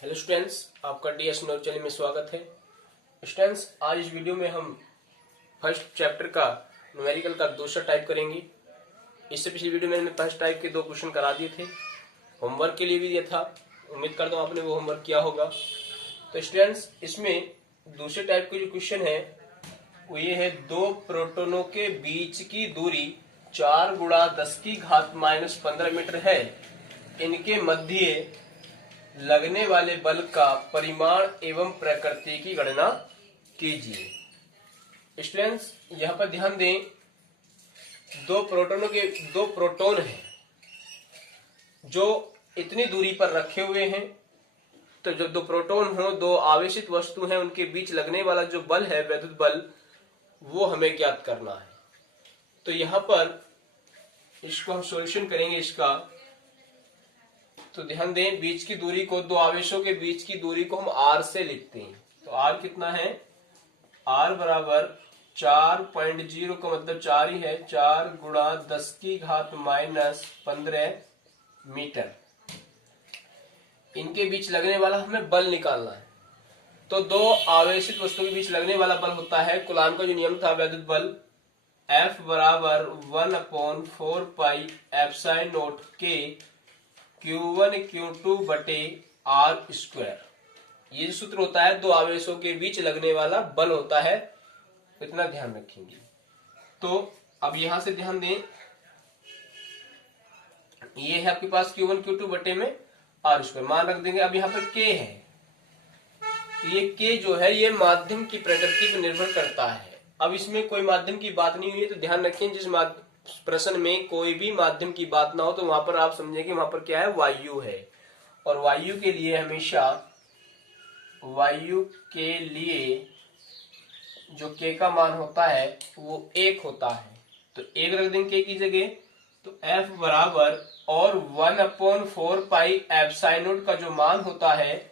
Hello students, आपका DS knowledge channel में स्वागत है। स्टूडेंट्स, आज इस वीडियो में हम फर्स्ट चैप्टर का न्यूमेरिकल का दूसरा टाइप करेंगे। इससे पिछली वीडियो में मैंने फर्स्ट टाइप के 2 क्वेश्चन करा दिए थे, होमवर्क के लिए भी दिया था। उम्मीद करता हूँ आपने वो होमवर्क किया होगा। तो स्टूडेंट्स, इसमें दूसरे टाइप के जो क्वेश्चन है वो ये है, 2 प्रोटोनों के बीच की दूरी 4 × 10⁻⁻15 मीटर है। इनके मध्य लगने वाले बल का परिमाण एवं प्रकृति की गणना कीजिए। स्टूडेंट्स, यहां पर ध्यान दें, 2 प्रोटोन हैं जो इतनी दूरी पर रखे हुए हैं। तो जब 2 प्रोटोन हो, 2 आवेशित वस्तु हैं, उनके बीच लगने वाला जो बल है, वैद्युत बल, वो हमें ज्ञात करना है। तो यहां पर इसको हम सॉल्यूशन करेंगे इसका। तो ध्यान दें, बीच की दूरी को, 2 आवेशों के बीच की दूरी को हम r से लिखते हैं। तो r कितना है? r बराबर 4.0 का मतलब 4 ही है, 4 × 10⁻⁻15 मीटर। इनके बीच लगने वाला हमें बल निकालना है। तो 2 आवेशित वस्तु के बीच लगने वाला बल होता है, कूलाम का जो नियम था, वैद्युत बल, F बराबर 1/4πε0 के Q1 Q2 बटे r²। ये जो सूत्र होता है, 2 आवेशों के बीच लगने वाला बल होता है, इतना ध्यान रखेंगे। तो अब यहां से ध्यान दें, ये है आपके पास Q1 Q2 बटे में r², मान रख देंगे। अब यहाँ पर K है, ये K जो है ये माध्यम की प्रकृति पर निर्भर करता है। अब इसमें कोई माध्यम की बात नहीं हुई है, तो ध्यान रखें, जिस प्रश्न में कोई भी माध्यम की बात ना हो तो वहां पर आप समझेंगे वहां पर क्या है, वायु है। और वायु के लिए हमेशा, वायु के लिए जो K का मान होता है वो 1 होता है। तो 1 रख देंगे K की जगह। तो F बराबर, और 1/4πε0 का जो मान होता है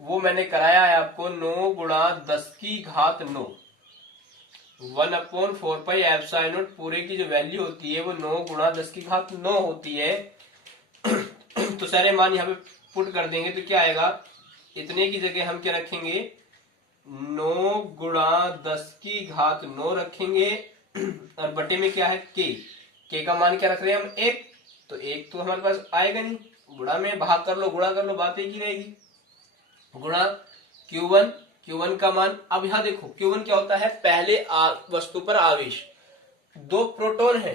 वो मैंने कराया है आपको 9 × 10⁻⁹। 1/4πε0 पूरे की जो वैल्यू होती है वो 9 × 10⁹ होती है। तो सारे मान यहाँ पे पुट कर देंगे तो क्या आएगा, इतने की जगह हम क्या रखेंगे, 9 × 10⁹ रखेंगे। और बटे में क्या है, K का मान क्या रख रहे हैं हम, 1। तो 1 तो हमारे पास आएगा नहीं, गुणा में भाग कर लो, गुणा कर लो, बात एक ही रहेगी। गुणा Q1 का मान। अब यहां देखो, Q1 क्या होता है, पहले वस्तु पर आवेश। 2 प्रोटोन है,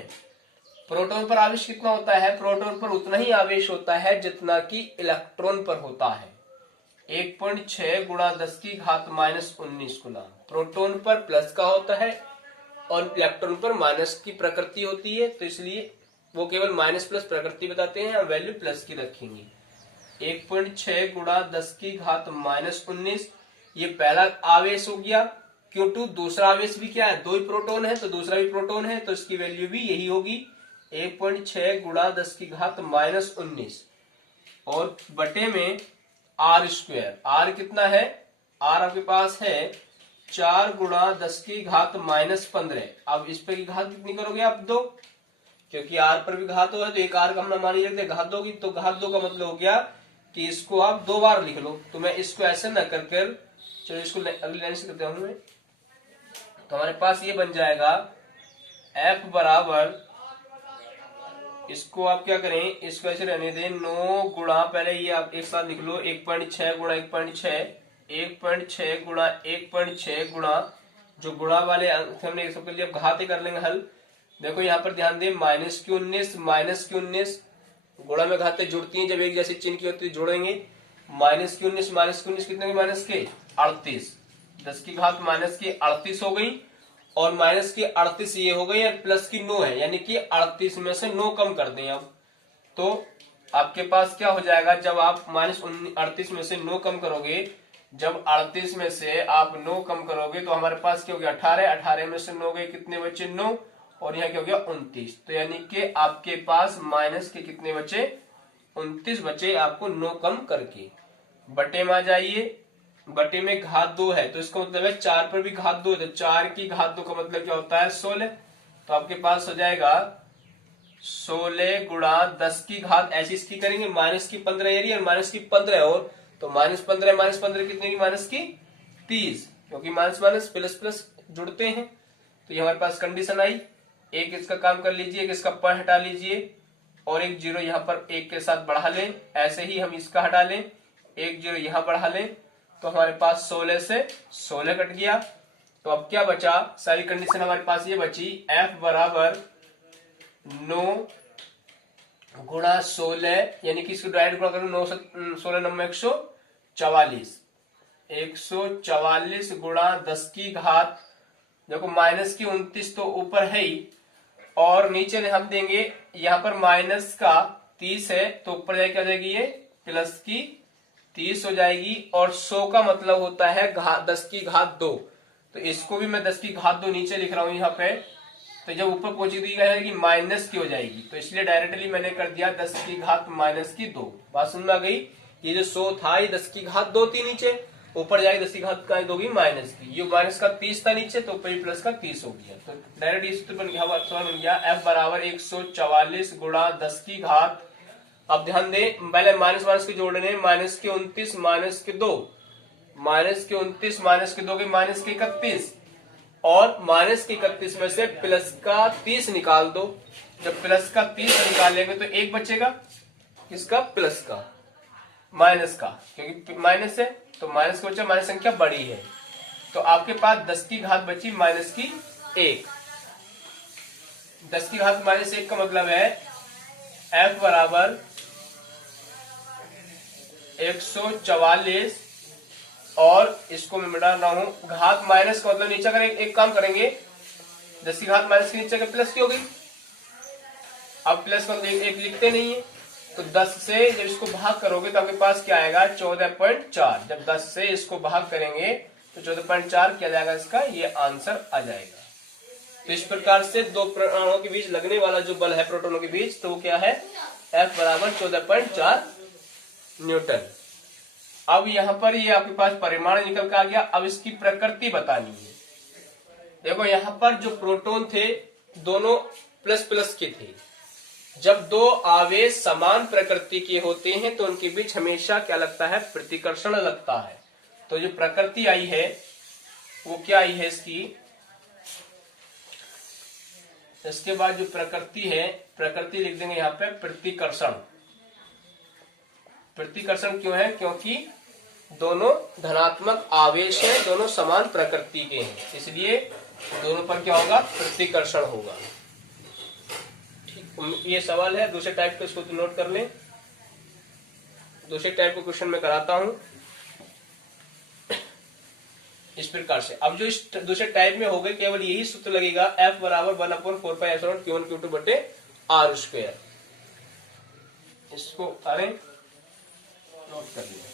प्रोटोन पर आवेश कितना होता है, प्रोटोन पर उतना ही आवेश होता है जितना कि इलेक्ट्रॉन पर होता है। 1.6 × 10⁻⁻19 कूलम प्रोटोन पर प्लस का होता है और इलेक्ट्रॉन पर माइनस की प्रकृति होती है, तो इसलिए वो केवल माइनस प्लस प्रकृति बताते हैं, हम वैल्यू प्लस की रखेंगे। 1.6 × 10⁻⁻19 ये पहला आवेश हो गया। Q2 दूसरा आवेश भी क्या है, 2 ही प्रोटोन है, तो दूसरा भी प्रोटोन है, तो इसकी वैल्यू भी यही होगी, 1.6 × 10⁻⁻19 और बटे में r²। r कितना है, r आपके पास है 4 × 10⁻⁻15। अब इस पे की घात कितनी करोगे आप, 2, क्योंकि r पर भी घात हो है, तो एक r का हम मान लेते, घात 2 की। तो घात 2 का मतलब हो गया कि इसको आप 2 बार लिख लो। तो मैं इसको ऐसे न कर, चलो इसको अगली लाइन से करते हूं। तो हमारे पास ये बन जाएगा, F बराबर, इसको आप क्या करें, इसको ऐसे रहने दें, 9 गुणा, पहले ये आप एक साथ लिख लो, 1.6 × 1.6, 1.6 × 1.6 गुणा, जो गुणा वाले अंक हमने सबके लिए घात ही कर लेंगे हल। देखो यहाँ पर ध्यान दें, -Q19 गुणा में घातें जुड़ती हैं, जब एक जैसी चिन्ह की होती है जोड़ेंगे। -Q19 कितने की, माइनस के 38, 10⁻⁻38 हो गई, और माइनस की 38 ये हो गई, और प्लस की 9 है, यानी कि 38 में से 9 कम कर दें अब। तो आपके पास क्या हो जाएगा, जब आप -38 में से 9 कम करोगे, जब 38 में से आप 9 कम करोगे तो हमारे पास क्या हो गया, 18 में से 9 गए, कितने बचे, 9, और यहाँ क्या हो गया, 29। तो यानी कि आपके पास माइनस के कितने बचे, 29 बचे, आपको 9 कम करके। बटे में आ जाइए, बटे में घात 2 है, तो इसका मतलब है 4 पर भी घात 2 है, तो 4 की घात 2 का मतलब क्या होता है, 16। तो आपके पास हो जाएगा 16 × 10 की घात, ऐसी इसकी करेंगे, -15 और -15 और तो -15 कितने की, माइनस की 30, क्योंकि माइनस माइनस प्लस प्लस जुड़ते हैं। तो ये हमारे पास कंडीशन आई। एक इसका काम कर लीजिए, एक इसका पर हटा लीजिए और एक जीरो यहाँ पर एक के साथ बढ़ा लें। ऐसे ही हम इसका हटा लें, एक जीरो यहाँ बढ़ा लें, तो हमारे पास 16 से 16 कट गया। तो अब क्या बचा, सारी कंडीशन हमारे पास ये बची, f बराबर 9 गुणा 16, यानी कि इसको डायरेक्ट गुणा करो, 9 से 16 नंबर 144, 144 गुणा 10 की घात, देखो माइनस की 29 तो ऊपर है ही, और नीचे हम देंगे यहाँ पर माइनस का 30 है, तो ऊपर जाके क्या जाएगी, ये प्लस की 30 हो जाएगी। और 100 का मतलब होता है 10 की घात 2, तो इसको भी मैं 10 की घात 2 नीचे लिख रहा हूं यहाँ पे। तो जब ऊपर पहुंचेगी माइनस की हो जाएगी, तो इसलिए डायरेक्टली मैंने कर दिया 10 की घात माइनस की 2। बात समझ में आ गई। ये जो 100 था ये 10 की घात 2 थी नीचे, ऊपर जाएगी 10 की घात का 2 माइनस की, ये माइनस का 30 था नीचे, तो ऊपर प्लस का 30 हो गया। तो डायरेक्ट ये सूत्र बन गया f बराबर 144 गुणा 10 की घात। अब ध्यान दें, पहले माइनस माइनस के जोड़ने, माइनस के 29 माइनस के 2, माइनस के 29 माइनस के 2 के माइनस के 31, और माइनस के 31 में से प्लस का 30 निकाल दो। जब प्लस का 30 निकालेंगे तो एक बचेगा, किसका, प्लस का, माइनस का, क्योंकि माइनस है तो माइनस का बचा, माइनस संख्या बड़ी है, तो आपके पास 10 की घात बची माइनस की 1। 10 की घात माइनस 1 का मतलब है f बराबर 144, और इसको मैं मिटा रहा हूं, घात माइनस का मतलब नीचे अगर एक काम करेंगे, 10 की घात माइनस के नीचे का प्लस की हो गई। अब प्लस का एक लिखते नहीं है, तो 10 से जब इसको भाग करोगे तो आपके पास क्या आएगा, 14.4। जब 10 से इसको भाग करेंगे तो 14.4 क्या जाएगा, इसका ये आंसर आ जाएगा। तो इस प्रकार से दो परमाणुओं के बीच लगने वाला जो बल है प्रोटोनों के बीच, तो वो क्या है, F बराबर 14.4 न्यूटन। अब यहाँ पर ये आपके पास परिमाण निकल के आ गया। अब इसकी प्रकृति बतानी है। देखो यहाँ पर जो प्रोटॉन थे दोनों प्लस प्लस के थे। जब दो आवेश समान प्रकृति के होते हैं तो उनके बीच हमेशा क्या लगता है, प्रतिकर्षण लगता है। तो जो प्रकृति आई है वो क्या आई है इसके बाद जो प्रकृति है, प्रकृति लिख देंगे यहाँ पे प्रतिकर्षण। प्रतिकर्षण क्यों है, क्योंकि दोनों धनात्मक आवेश है, दोनों समान प्रकृति के हैं, इसलिए दोनों पर क्या होगा, प्रतिकर्षण होगा। ठीक, ये सवाल है दूसरे टाइप का, इसको नोट कर लें। दूसरे टाइप का क्वेश्चन मैं कराता हूं इस प्रकार से। अब जो इस दूसरे टाइप में हो गए, केवल यही सूत्र लगेगा, F बराबर 1/4πε0 Q1 Q2 बटे R²। इसको करें, नोट कर लिया।